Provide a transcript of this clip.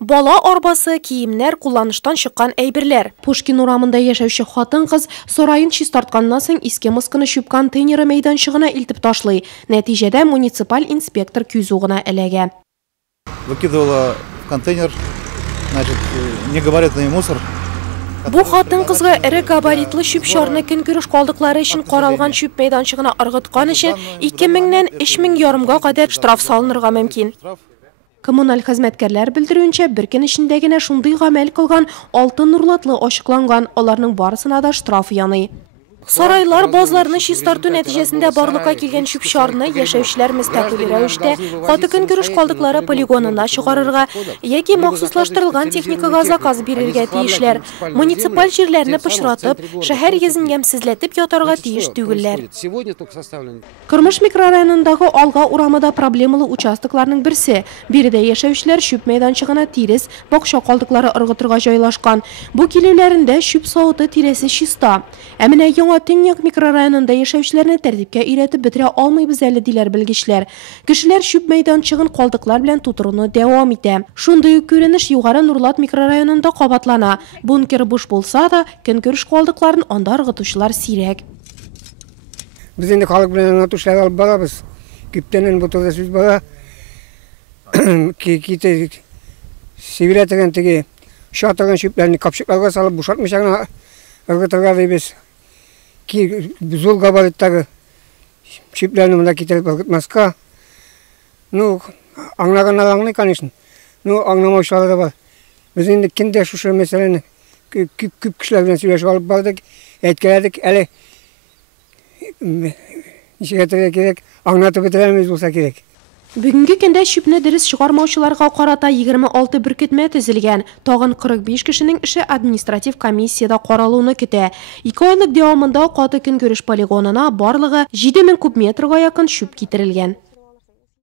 Бала арбасы, киемнәр, кулланыштан чыккан әйберләр. Пушкин урамында яшәүче хатын-кыз сарайын чистартканнан соң иске мыскыны чүп контейнеры мәйданчыгына илтеп ташлый. Нәтиҗәдә муниципаль инспектор күзугына эләгә. Выкидывала в контейнер, значит, негабаритный мусор. Бу хатын-кызга эре габаритлы чүп чарны көнкүреш калдыклары өчен каралган чүп мәйданчыгына ыргыткан өчен 2000-нән 3000 ярымга кадәр штраф салынырга мөмкин. Коммуналь хезмәткәрләр белдерүенчә, бер көн эчендә генә шундый гамәл кылган 6 нурлатлы ачыкланган, аларның барысына да штраф яный. Сарайлар базларны чистарту нәтиҗәсендә барлыкка килгән чүп чарны яшәүчеләр мөстәкыйль рәвештә каты көнкүреш калдыклары полигонына чыгарырга яки махсуслаштырылган техникага заказ бирергә тиешләр. Муниципаль җирләрне пычратып, шәһәр йөзен ямьсезләтеп ятарга тиеш түгелләр. Кырмыш микрорайонындагы Алга урамында проблемалы участокларның берсе. Биредә яшәүчеләр чүп мәйданчыгына тирес, бакча калдыклары ыргытырга җайлашкан. Бу килүләрендә чүп савыты тиресе чиста. Ә менә Төньяк микрорайонында яшәүчеләрне тәртипкә өйрәтеп бетерә алмыйбыз әле диләр белгечләр. Кешеләр чүп мәйданчыгын калдыклар белән тутыруны дәвам итә. Шундый ук күренеш Югары Нурлат микрорайонында кабатлана. Бункер буш булса да, көнкүреш калдыкларын анда ыргытучылар сирәк. Без инде халык белән ыргытучылар алып барабыз. Күптәннән бу турыда сүз бара. Ките сивиләтегән теге шатырган чүпләрне капчыкларга салып бушатмыйча гына ыргытырга дибез. Зул габариттагы чүпләрне монда китереп ыргытмаска. Ну, аңлаганнар аңлый, конечно. Ну, аңламаучылар да бар. Без инде киндә шушы мәсьәләне күп кешеләр белән сөйләшеп алып бардык, әйткәләдек, әле ничек кирәк, аңлатып бетерәмез булса кирәк. Бүгенге көндә чүпне дөрес чыгармаучыларга карата 26 беркетмә төзелгән. Тагын 45 кешенең эше административ комиссияда каралуны көтә. 2 айлык дәвамында каты көнкүреш полигонына барлыгы 7000 куб метрга якын чүп китерелгән.